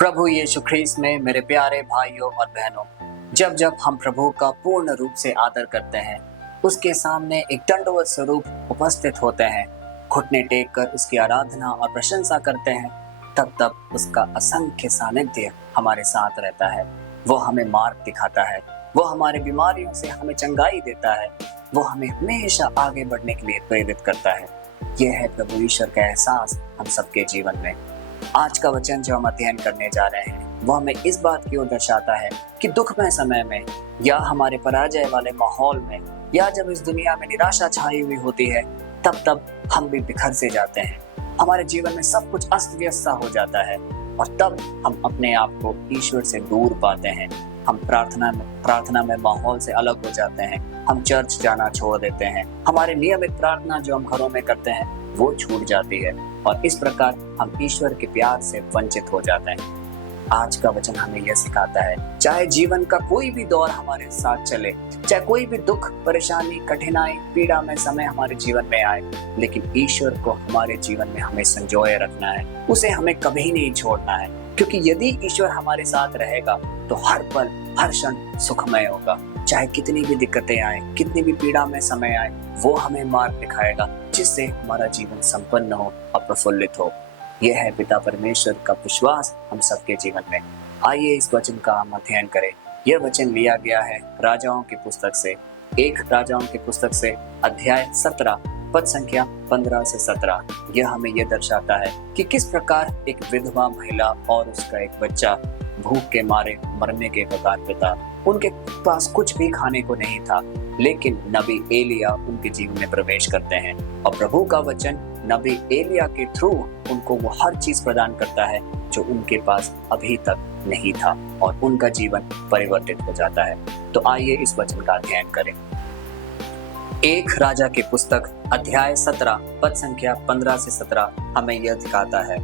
प्रभु यीशु ख्रीस्त में मेरे प्यारे भाइयों और बहनों, जब जब हम प्रभु का पूर्ण रूप से आदर करते हैं, उसके सामने एक दंडवत स्वरूप उपस्थित होते हैं, घुटने टेक कर उसकी आराधना और प्रशंसा करते हैं, तब तब उसका असंख्य सानिध्य हमारे साथ रहता है। वो हमें मार्ग दिखाता है, वो हमारे बीमारियों से हमें चंगाई देता है, वो हमें हमेशा आगे बढ़ने के लिए प्रेरित करता है। यह है प्रभु ईश्वर का एहसास हम सबके जीवन में। आज का वचन जो हम अध्ययन करने जा रहे हैं वो हमें इस बात की ओर दर्शाता है कि दुखमय समय में या हमारे पराजय वाले माहौल में या जब इस दुनिया में निराशा छाई हुई होती है, तब हम भी बिखर से जाते हैं। हमारे जीवन में सब कुछ अस्त व्यस्त सा हो जाता है और तब हम अपने आप को ईश्वर से दूर पाते हैं। हम प्रार्थना में माहौल से अलग हो जाते हैं। हम चर्च जाना छोड़ देते हैं। हमारे नियमित प्रार्थना जो हम घरों में करते हैं वो छूट जाती है और इस प्रकार हम ईश्वर के प्यार से वंचित हो जाते हैं। आज का वचन हमें यह सिखाता है, चाहे जीवन का कोई भी दौर हमारे साथ चले, चाहे कोई भी दुख, परेशानी, कठिनाई, पीड़ा में समय हमारे जीवन में आए, लेकिन ईश्वर को हमारे जीवन में हमें संजोए रखना है, उसे हमें कभी नहीं छोड़ना है। क्योंकि यदि ईश्वर हमारे साथ रहेगा तो हर पल, हर क्षण सुखमय होगा। चाहे कितनी भी दिक्कतें आए, कितनी भी पीड़ा में समय आए, वो हमें मार्ग दिखाएगा जिससे हमारा जीवन संपन्न हो और प्रफुल्लित हो। यह है पिता परमेश्वर का विश्वास हम सबके जीवन में। आइए इस वचन का हम अध्ययन करें। यह वचन लिया गया है राजाओं की पुस्तक से, 1 राजाओं की पुस्तक से, अध्याय 17 पद संख्या 15 से 17। यह हमें यह दर्शाता है कि किस प्रकार एक विधवा महिला और उसका एक बच्चा भूख के मारे मरने के कगार पे था। उनके पास कुछ भी खाने को नहीं था, लेकिन नबी एलिया उनके जीवन में प्रवेश करते हैं और प्रभु का वचन नबी एलिया के थ्रू उनको वो हर चीज प्रदान करता है जो उनके पास अभी तक नहीं था और उनका जीवन परिवर्तित हो जाता है। तो आइए इस वचन का अध्ययन करें। 1 राजा की पुस्तक अध्याय 17 पद संख्या 15 से 17 हमें यह दिखाता है,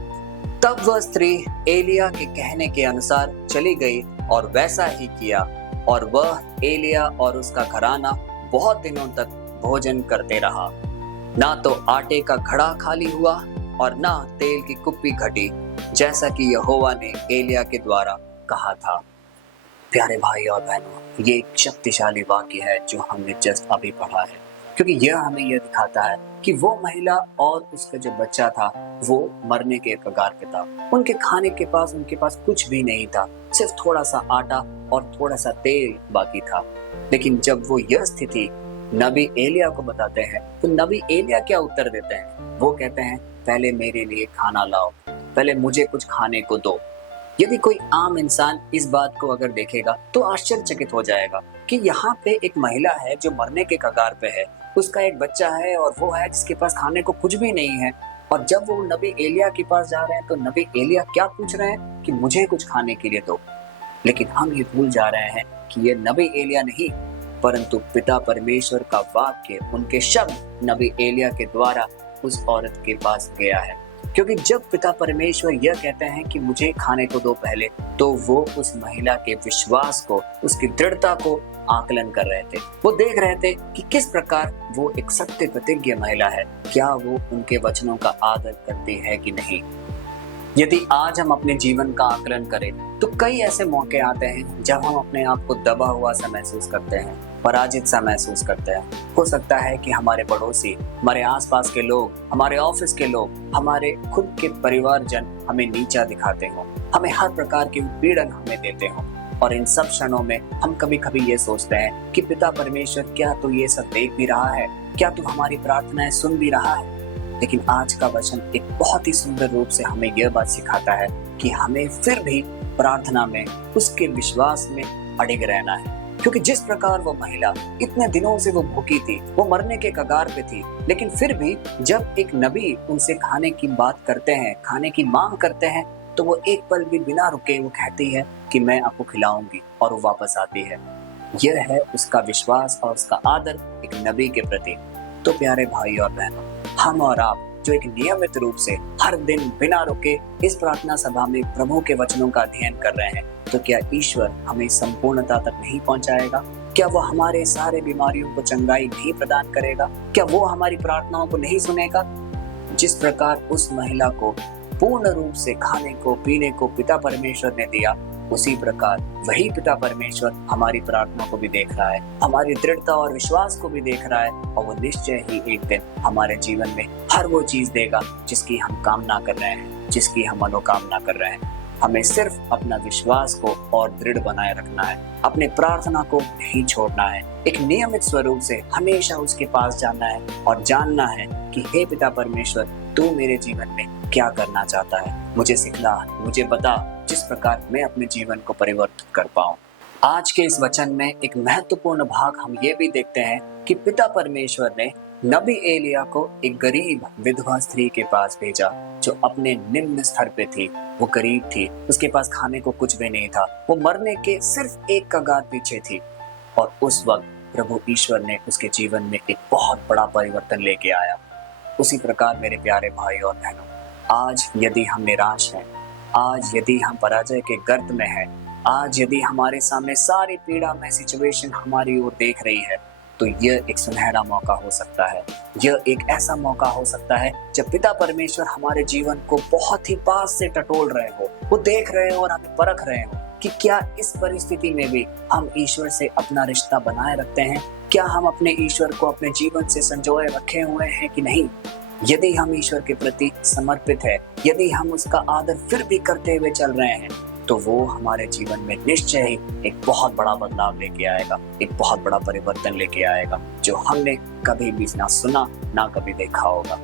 तब वह स्त्री एलिया के कहने के अनुसार चली गई और वैसा ही किया, और वह एलिया और उसका घराना बहुत दिनों तक भोजन करते रहा। ना तो आटे का घड़ा खाली हुआ और ना तेल की कुप्पी घटी, जैसा कि यहोवा ने एलिया के द्वारा कहा था। प्यारे भाई और बहनों, ये एक शक्तिशाली वाक्य है जो हमने जस्ट अभी पढ़ा है, क्योंकि यह हमें यह दिखाता है कि वो महिला और उसका जो बच्चा था वो मरने के कगार पे था। उनके खाने के पास उनके पास कुछ भी नहीं था, सिर्फ थोड़ा सा आटा और थोड़ा सा तेल बाकी था। लेकिन जब वो यह स्थिति नबी एलिया को बताते हैं तो नबी एलिया क्या उत्तर देते हैं? वो कहते हैं, पहले मेरे लिए खाना लाओ, पहले मुझे कुछ खाने को दो। यदि कोई आम इंसान इस बात को अगर देखेगा तो आश्चर्यचकित हो जाएगा कि यहाँ पे एक महिला है जो मरने के कगार पे है, उसका एक बच्चा है और वो है जिसके पास खाने को कुछ भी नहीं है। और जब वो नबी एलिया के पास जा रहे हैं तो नबी एलिया क्या पूछ रहे हैं कि मुझे कुछ खाने के लिए दो। लेकिन हम ये भूल जा रहे हैं कि ये नबी एलिया नहीं, परंतु पिता परमेश्वर का वाक्य, उनके शब्द नबी एलिया के द्वारा उस औरत के पास गया है। क्योंकि जब पिता परमेश्वर यह कहते हैं कि मुझे खाने को दो पहले, तो वो उस महिला के विश्वास को, उसकी दृढ़ता को आकलन कर रहे थे। वो देख रहे थे कि किस प्रकार वो एक सत्य प्रतिज्ञ महिला है, क्या वो उनके वचनों का आदर करती है कि नहीं। यदि आज हम अपने जीवन का आकलन करें तो कई ऐसे मौके आते हैं जब हम अपने आप को दबा हुआ सा महसूस करते हैं, पराजित सा महसूस करते हैं। हो सकता है कि हमारे पड़ोसी, हमारे आसपास के लोग, हमारे ऑफिस के लोग, हमारे खुद के परिवारजन हमें नीचा दिखाते हों, हमें हर प्रकार की पीड़न हमें देते हों। और इन सब क्षणों में हम कभी कभी ये सोचते हैं कि पिता परमेश्वर, क्या तू ये सब देख भी रहा है? क्या तू हमारी प्रार्थनाएं सुन भी रहा है? लेकिन आज का वचन एक बहुत ही सुंदर रूप से हमें यह बात सिखाता है कि हमें फिर भी प्रार्थना में, उसके विश्वास में अडिग रहना है। क्योंकि जिस प्रकार वो महिला इतने दिनों से वो भूखी थी, वो मरने के कगार पे थी, लेकिन फिर भी जब एक नबी उनसे खाने की बात करते हैं, खाने की मांग करते हैं, तो वो एक पल भी बिना रुके वो कहती है कि मैं आपको खिलाऊंगी, और वो वापस आती है। यह है उसका विश्वास और उसका आदर एक नबी के प्रति। तो प्यारे भाई और बहनों, हम और आप जो एक नियमित रूप से हर दिन बिना रुके इस प्रार्थना सभा में प्रभु के वचनों का अध्ययन कर रहे हैं, तो क्या ईश्वर हमें संपूर्णता तक नहीं पहुंचाएगा? क्या वो हमारे सारे बीमारियों को चंगाई नहीं प्रदान करेगा? क्या वो हमारी प्रार्थनाओं को नहीं सुनेगा? जिस प्रकार उस महिला को पूर्ण रूप से खाने को पीने को पिता परमेश्वर ने दिया, उसी प्रकार वही पिता परमेश्वर हमारी प्रार्थना को भी देख रहा है, हमारी दृढ़ता और विश्वास को भी देख रहा है, और वो निश्चय ही एक दिन हमारे जीवन में हर वो चीज देगा जिसकी हम कामना कर रहे हैं, जिसकी हम मनोकामना कर रहे हैं। हमें सिर्फ अपना विश्वास को और दृढ़ बनाए रखना है, अपने प्रार्थना को नहीं छोड़ना है, एक नियमित स्वरूप से हमेशा उसके पास जाना है और जानना है कि हे पिता परमेश्वर, तू मेरे जीवन में क्या करना चाहता है, मुझे सिखला, मुझे बता, जिस प्रकार मैं अपने जीवन को परिवर्तित कर पाऊं। आज के इस वचन में एक महत्वपूर्ण भाग हम ये भी देखते हैं कि पिता परमेश्वर ने नबी एलिया को एक गरीब विधवा स्त्री के पास भेजा, जो अपने निम्न स्तर पे थी, वो गरीब थी, उसके पास खाने को कुछ भी नहीं था, वो मरने के सिर्फ एक कगार पीछे थी। और उस वक्त प्रभु ईश्वर ने उसके जीवन में एक बहुत बड़ा परिवर्तन लेके आया। उसी प्रकार मेरे प्यारे भाई और बहनों, आज यदि हम निराश हैं, आज यदि हम पराजय के गर्त में हैं, आज यदि हमारे सामने सारी पीड़ा में सिचुएशन हमारी ओर देख रही है, तो यह एक सुनहरा मौका हो सकता है। यह एक ऐसा मौका हो सकता है जब पिता परमेश्वर हमारे जीवन को बहुत ही पास से टटोल रहे हो, वो देख रहे हो और हमें परख रहे हो कि क्या इस परिस्थिति में भी हम ईश्वर से अपना रिश्ता बनाए रखते हैं, क्या हम अपने ईश्वर को अपने जीवन से संजोए रखे हुए हैं कि नहीं। यदि हम ईश्वर के प्रति समर्पित है, यदि हम उसका आदर फिर भी करते हुए चल रहे हैं, तो वो हमारे जीवन में निश्चय ही एक बहुत बड़ा बदलाव लेके आएगा, एक बहुत बड़ा परिवर्तन लेके आएगा, जो हमने कभी भी ना सुना ना कभी देखा होगा।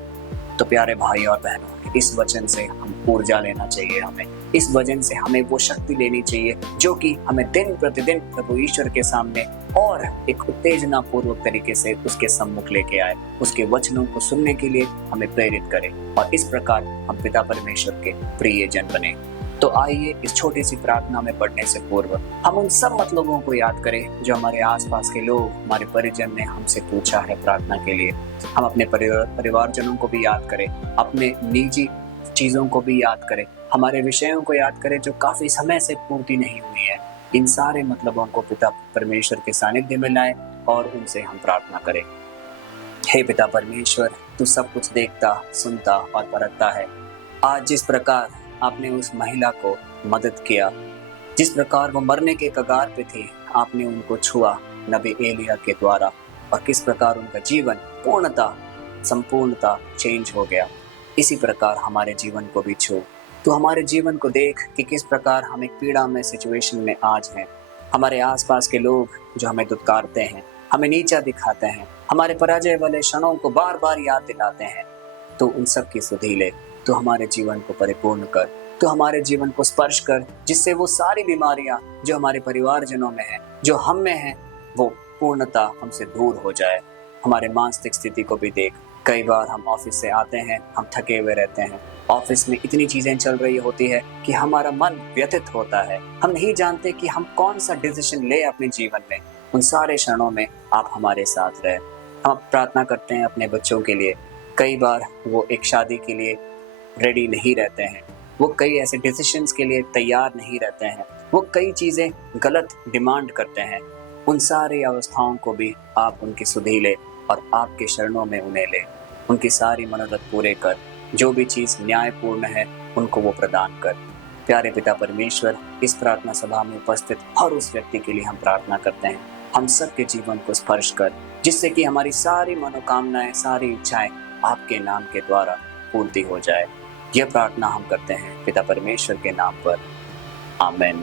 तो प्यारे भाई और बहनों, इस वचन से हम ऊर्जा लेना चाहिए, हमें इस वचन से हमें वो शक्ति लेनी चाहिए जो कि हमें दिन प्रतिदिन प्रभु ईश्वर के सामने और एक उत्तेजना पूर्वक तरीके से उसके सम्मुख लेके आए, उसके वचनों को सुनने के लिए हमें प्रेरित करे, और इस प्रकार हम पिता परमेश्वर के प्रिय जन बने। तो आइए इस छोटी सी प्रार्थना में पढ़ने से पूर्व हम उन सब मतलबों को याद करें जो हमारे आसपास के लोग, हमारे परिजन ने हमसे पूछा है प्रार्थना के लिए। हम अपने परिवारजनों को भी याद करें, अपने निजी चीज़ों को भी याद करें, हमारे विषयों को याद करें जो काफ़ी समय से पूर्ति नहीं हुई है। इन सारे मतलबों को पिता परमेश्वर के सानिध्य में लाएं और उनसे हम प्रार्थना करें। हे पिता परमेश्वर, तू सब कुछ देखता, सुनता और परखता है। आज जिस प्रकार आपने उस महिला को मदद किया, जिस प्रकार वो मरने के कगार पे थी, आपने उनको छुआ नबी एलिया के द्वारा, और किस प्रकार उनका जीवन पूर्णता संपूर्णता चेंज हो गया। इसी प्रकार हमारे जीवन को भी छू। तो हमारे जीवन को देख कि किस प्रकार हम एक पीड़ा में सिचुएशन में आज हैं। हमारे आसपास के लोग जो हमें दुत्कारते हैं, हमें नीचा दिखाते हैं, हमारे पराजय वाले क्षणों को बार बार याद दिलाते हैं, तो उन सब की सुधि ले, तो हमारे जीवन को परिपूर्ण कर, तो हमारे जीवन को स्पर्श कर, जिससे वो सारी बीमारियां जो हमारे परिवारजनों में हैं, जो हम में हैं, वो पूर्णता हमसे दूर हो जाए। हमारे मानसिक स्थिति को भी देख। कई बार हम ऑफिस से आते हैं, हम थके हुए रहते हैं, ऑफिस में इतनी चीजें चल रही होती है कि हमारा मन व्यथित होता है, हम नहीं जानते कि हम कौन सा डिसीजन ले अपने जीवन में। उन सारे क्षणों में आप हमारे साथ रहे। हम प्रार्थना करते हैं अपने बच्चों के लिए। कई बार वो एक शादी के लिए रेडी नहीं रहते हैं, वो कई ऐसे डिसीजंस के लिए तैयार नहीं रहते हैं, वो कई चीज़ें गलत डिमांड करते हैं। उन सारी अवस्थाओं को भी आप उनकी सुधि ले और आपके शरणों में उन्हें ले, उनकी सारी मनोरथ पूरे कर, जो भी चीज़ न्यायपूर्ण है उनको वो प्रदान कर। प्यारे पिता परमेश्वर, इस प्रार्थना सभा में उपस्थित हर उस व्यक्ति के लिए हम प्रार्थना करते हैं, हम सबके जीवन को स्पर्श कर, जिससे कि हमारी सारी मनोकामनाएं, सारी इच्छाएं आपके नाम के द्वारा पूर्ति हो जाए। यह प्रार्थना हम करते हैं पिता परमेश्वर के नाम पर, आमीन।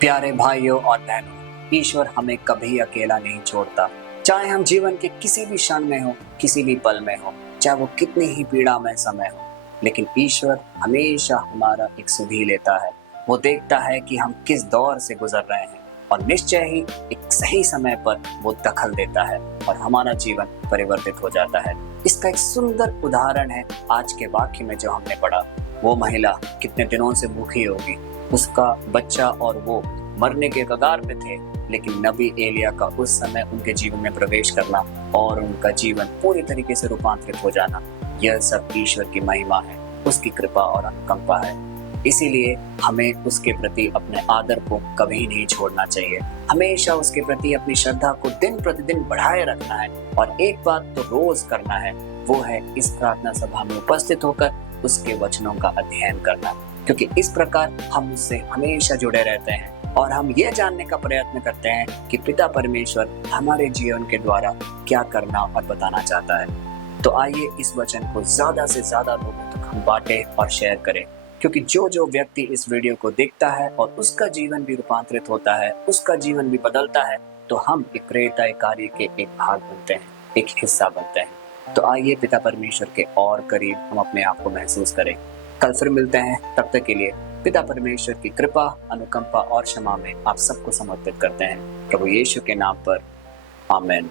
प्यारे भाइयों और बहनों, ईश्वर हमें कभी अकेला नहीं छोड़ता। चाहे हम जीवन के किसी भी क्षण में हो, किसी भी पल में हो, चाहे वो कितनी ही पीड़ामय समय हो, लेकिन ईश्वर हमेशा हमारा एक सुधि लेता है। वो देखता है कि हम किस दौर से गुजर रहे हैं और निश्चय ही एक सही समय पर वो दखल देता है और हमारा जीवन परिवर्तित हो जाता है। इसका एक सुंदर उदाहरण है आज के वाक्य में जो हमने पढ़ा। वो महिला कितने दिनों से भूखी होगी, उसका बच्चा और वो मरने के कगार पे थे, लेकिन नबी एलिया का उस समय उनके जीवन में प्रवेश करना और उनका जीवन पूरी तरीके से रूपांतरित हो जाना, यह सब ईश्वर की महिमा है, उसकी कृपा और अनुकंपा है। इसीलिए हमें उसके प्रति अपने आदर को कभी नहीं छोड़ना चाहिए, हमेशा उसके प्रति अपनी श्रद्धा को दिन प्रतिदिन बढ़ाए रखना है। और एक बात तो रोज करना है, वो है इस प्रार्थना सभा में उपस्थित होकर उसके वचनों का अध्ययन करना, क्योंकि इस प्रकार हम उससे हमेशा जुड़े रहते हैं और हम ये जानने का प्रयत्न करते हैं कि पिता परमेश्वर हमारे जीवन के द्वारा क्या करना और बताना चाहता है। तो आइए इस वचन को ज्यादा से ज्यादा लोगों तक हम बांटें और शेयर करें, क्योंकि जो व्यक्ति इस वीडियो को देखता है और उसका जीवन भी रूपांतरित होता है, उसका जीवन भी बदलता है, तो हम एक प्रेरिताई कार्य के एक भाग बनते हैं, एक हिस्सा बनते हैं। तो आइए पिता परमेश्वर के और करीब हम अपने आप को महसूस करें। कल फिर मिलते हैं, तब तक के लिए पिता परमेश्वर की कृपा, अनुकंपा और क्षमा में आप सबको समर्पित करते हैं। प्रभु यीशु के नाम पर, आमीन।